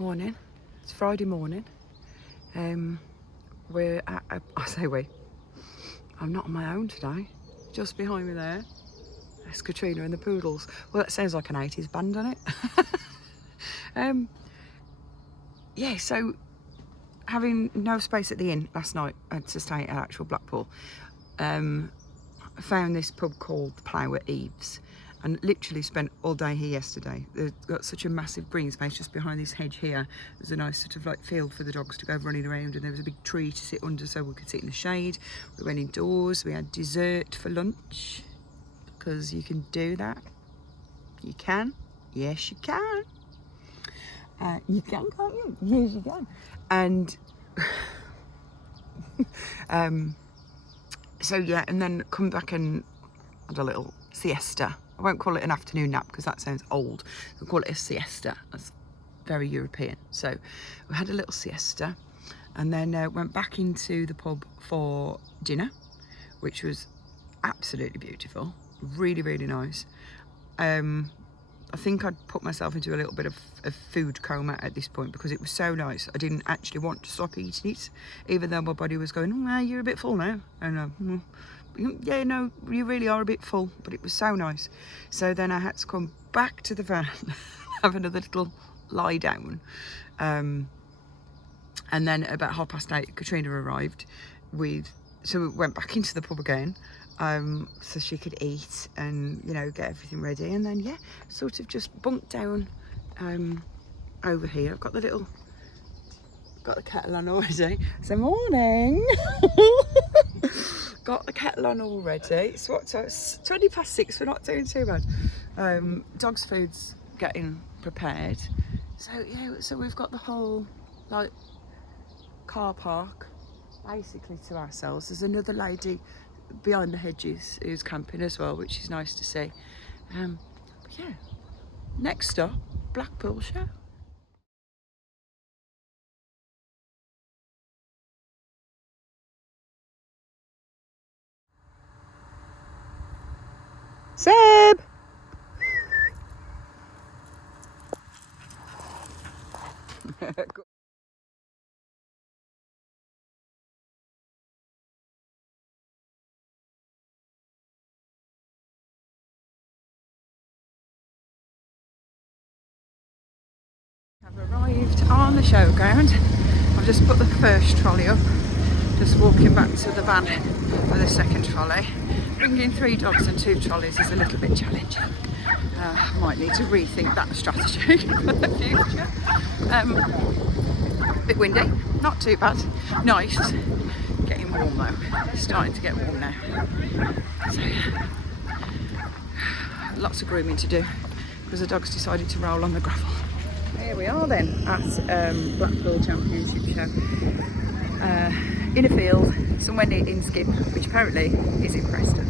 Morning. It's Friday morning. We're at, I say we. I'm not on my own today. Just behind me there, there's Katrina and the Poodles. Well, that sounds like an 80s band, doesn't it? Yeah, so having no space at the inn last night, I had to stay at actual Blackpool. I found this pub called the Plough at Eves and literally spent all day here yesterday. They've got such a massive green space just behind this hedge here. It was a nice sort of like field for the dogs to go running around, and there was a big tree to sit under so we could sit in the shade. We went indoors, we had dessert for lunch, because you can do that. You can. Yes, you can. You can, can't you? Yes, you can. And so yeah, and then come back and had a little siesta. I won't call it an afternoon nap because that sounds old. We'll call it a siesta. That's very European. So we had a little siesta and then went back into the pub for dinner, which was absolutely beautiful. Really, really nice. I think I'd put myself into a little bit of a food coma at this point because it was so nice. I didn't actually want to stop eating it, even though my body was going, oh, you're a bit full now. And yeah, no, you really are a bit full, but it was so nice. So then I had to come back to the van, have another little lie down. And then about 8:30, Katrina arrived so we went back into the pub again. So she could eat and, you know, get everything ready. And then, yeah, sort of just bunked down over here. I've got the kettle on already. So morning. Got the kettle on already. It's 6:20. We're not doing too bad. Dog's food's getting prepared. So, yeah, so we've got the whole, like, car park basically to ourselves. There's another lady behind the hedges who's camping as well, which is nice to see. But yeah, next stop, Blackpool Show. Seb! I've arrived on the showground. I've just put the first trolley up, just walking back to the van for the second trolley. Bringing 3 dogs and 2 trolleys is a little bit challenging. I might need to rethink that strategy for the future. A bit windy, not too bad. Nice. Getting warm though. It's starting to get warm now. So yeah, lots of grooming to do because the dogs decided to roll on the gravel. Here we are then at Blackpool Championship Show. In a field, somewhere near Inskip, which apparently is in Preston.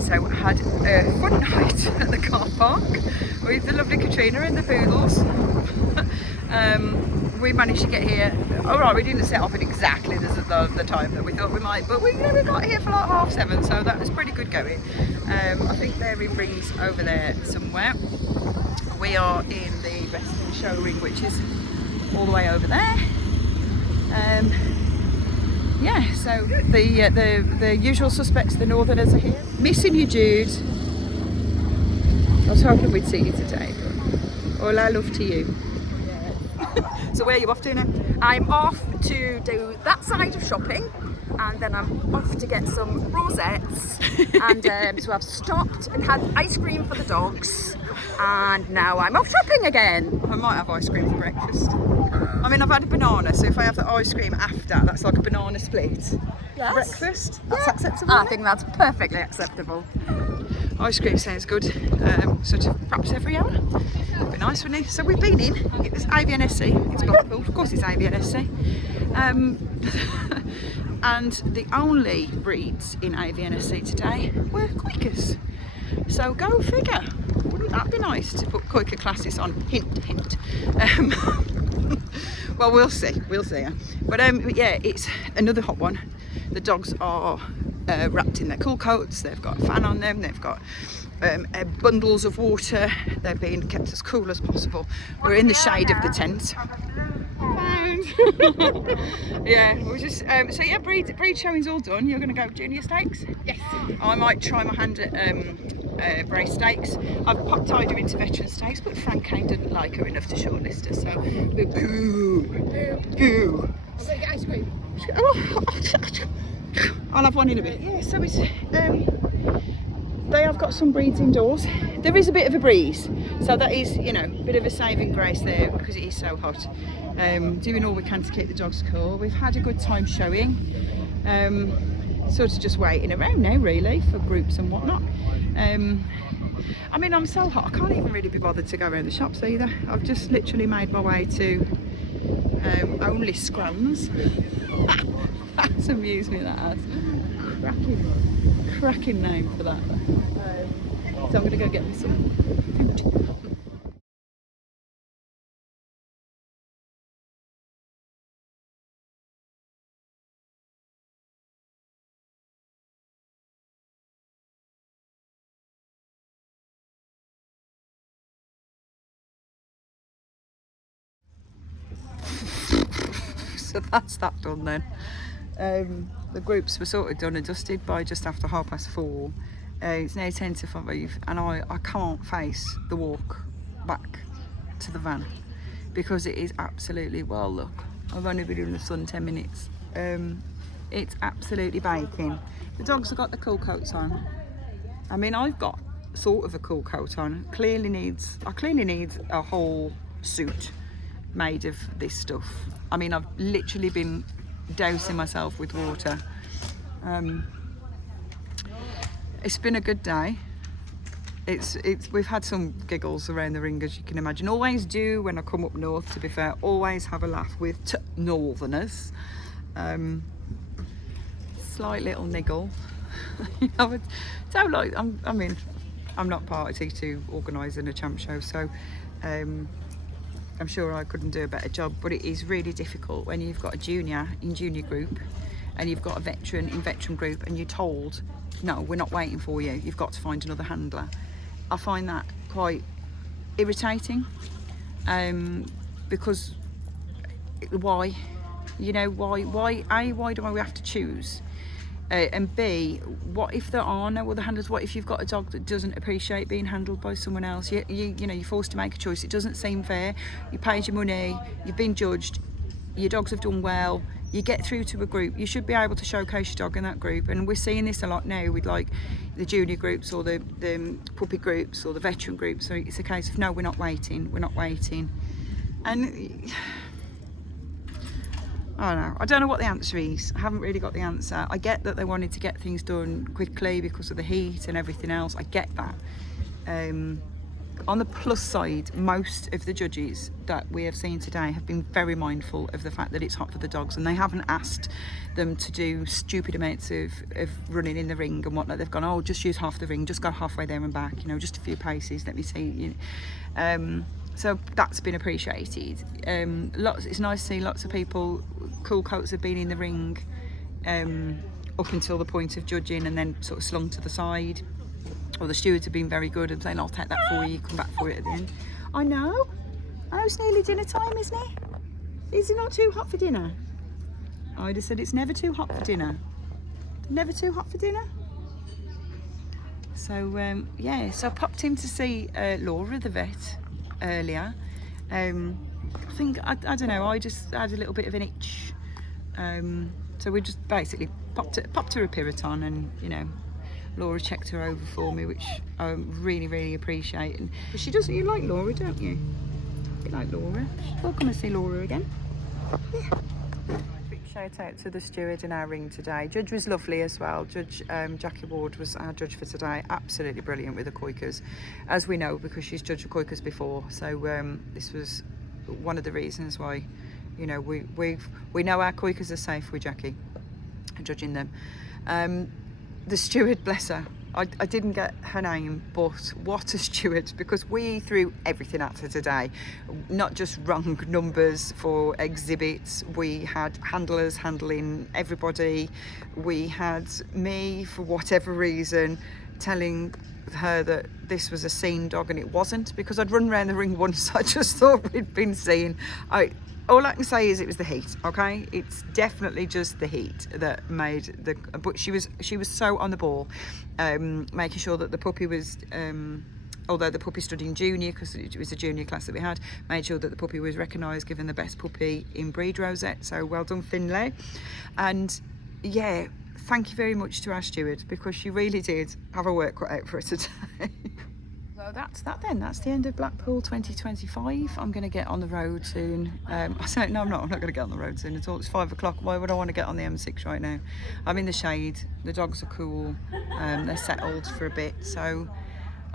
So I had a fun night at the car park with the lovely Katrina and the Poodles. We managed to get here, alright, we didn't set off at exactly the time that we thought we might, but we got here for like 7:30, so that was pretty good going. I think they're in rings over there somewhere. We are in the Western Show ring, which is all the way over there. Yeah, so the usual suspects, the Northerners, are here. Missing you, Jude. I was hoping we'd see you today, but all our love to you. Yeah. So where are you off to now? I'm off to do that side of shopping, and then I'm off to get some rosettes. And so I've stopped and had ice cream for the dogs, and now I'm off shopping again. I might have ice cream for breakfast. I mean, I've had a banana, so if I have the ice cream after, that's like a banana split. Yes. Breakfast, that's acceptable. I think that's perfectly acceptable. Ice cream sounds good, sort of perhaps every hour. Be nice, wouldn't it? So we've been in, it's AVNSC, it's Blackpool, of course it's AVNSC. And the only breeds in AVNSC today were Quakers. So go figure. Wouldn't that be nice to put Quaker classes on? Hint, hint. Well, we'll see. Yeah. But yeah, it's another hot one. The dogs are wrapped in their cool coats. They've got a fan on them. They've got bundles of water. They're being kept as cool as possible. We're in the shade of the tent. mind. Yeah, we'll just so yeah, breed showing's all done. You're going to go junior stakes? Yes. I might try my hand at brace stakes. I've popped Ida into veteran stakes, but Frank Kane didn't like her enough to shortlist her, so boo. So get ice cream. I'll have one in a bit. Yeah, so it's they have got some breeds indoors. There is a bit of a breeze, so that is, you know, a bit of a saving grace there because it is so hot. Doing all we can to keep the dogs cool. We've had a good time showing. Sort of just waiting around now really for groups and whatnot. I mean, I'm so hot I can't even really be bothered to go around the shops either. I've just literally made my way to Only Scrums. That's amused me, that has. Cracking name for that. So I'm going to go get me some food. So that's that done then. The groups were sort of done and dusted by just after 4:30. It's now 10 to 5 and I can't face the walk back to the van because it is absolutely, well look, I've only been in the sun 10 minutes. It's absolutely baking. The dogs have got the cool coats on. I mean, I've got sort of a cool coat on. I clearly need a whole suit made of this stuff. I mean, I've literally been dousing myself with water. It's been a good day. We've had some giggles around the ring, as you can imagine. Always do when I come up north, to be fair. Always have a laugh with northerners. Slight little niggle. You know, don't like. I mean, I'm not party to organising a champ show, so I'm sure I couldn't do a better job. But it is really difficult when you've got a junior in junior group, and you've got a veteran in veteran group, and you're told, no, we're not waiting for you. You've got to find another handler. I find that quite irritating, because why? You know, why? A, why do I have to choose? And B, what if there are no other handlers? What if you've got a dog that doesn't appreciate being handled by someone else? You know, you're forced to make a choice. It doesn't seem fair. You paid your money, you've been judged, your dogs have done well, you get through to a group, you should be able to showcase your dog in that group. And we're seeing this a lot now with like the junior groups or the puppy groups or the veteran groups. So it's a case of, no, we're not waiting. And I don't know what the answer is. I haven't really got the answer. I get that they wanted to get things done quickly because of the heat and everything else. I get that. On the plus side, most of the judges that we have seen today have been very mindful of the fact that it's hot for the dogs, and they haven't asked them to do stupid amounts of running in the ring and whatnot. They've gone, oh, just use half the ring, just go halfway there and back, you know, just a few paces, let me see, you know. So that's been appreciated. It's nice to see lots of people, cool coats have been in the ring up until the point of judging and then sort of slung to the side. Or the stewards have been very good and saying, I'll take that for you, come back for it at the end. I know. It's nearly dinner time, isn't it? Is it not too hot for dinner? I just said it's never too hot for dinner. Never too hot for dinner? So, yeah, so I popped in to see Laura, the vet, earlier. I think, I don't know, I just had a little bit of an itch. So we just basically popped her a Piriton, and, you know, Laura checked her over for me, which I really, really appreciate. And she does. You like Laura, don't you? You like Laura. Welcome to see Laura again. Yeah. Quick shout out to the steward in our ring today. Judge was lovely as well. Judge Jackie Ward was our judge for today. Absolutely brilliant with the Koikas, as we know, because she's judged the Koikas before. So this was one of the reasons why, you know, we know our Koikas are safe with Jackie judging them. The steward, bless her, I didn't get her name, but what a steward, because we threw everything at her today. Not just wrong numbers for exhibits, we had handlers handling everybody. We had me, for whatever reason, telling her that this was a seen dog, and it wasn't, because I'd run around the ring once. I just thought we'd been seen. all I can say is it was the heat, okay? It's definitely just the heat that made the, but she was so on the ball, making sure that the puppy was, although the puppy stood in junior, because it was a junior class that we had, made sure that the puppy was recognised, given the best puppy in breed rosette, so well done Finlay. And yeah, thank you very much to our steward, because she really did have her work cut out for her today. So that's that then. That's the end of Blackpool 2025. I'm going to get on the road soon. I don't know, I'm not going to get on the road soon at all. It's 5 o'clock. Why would I want to get on the M6 right now? I'm in the shade. The dogs are cool. They're settled for a bit. So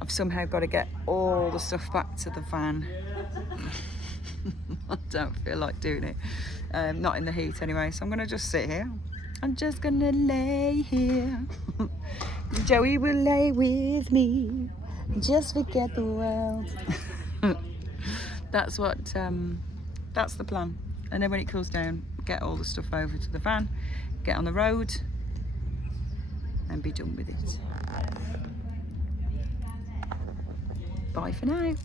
I've somehow got to get all the stuff back to the van. I don't feel like doing it. Not in the heat anyway. So I'm going to just sit here. I'm just going to lay here. Joey will lay with me. Just forget the world. That's what, that's the plan. And then when it cools down, get all the stuff over to the van, get on the road, and be done with it. Bye for now.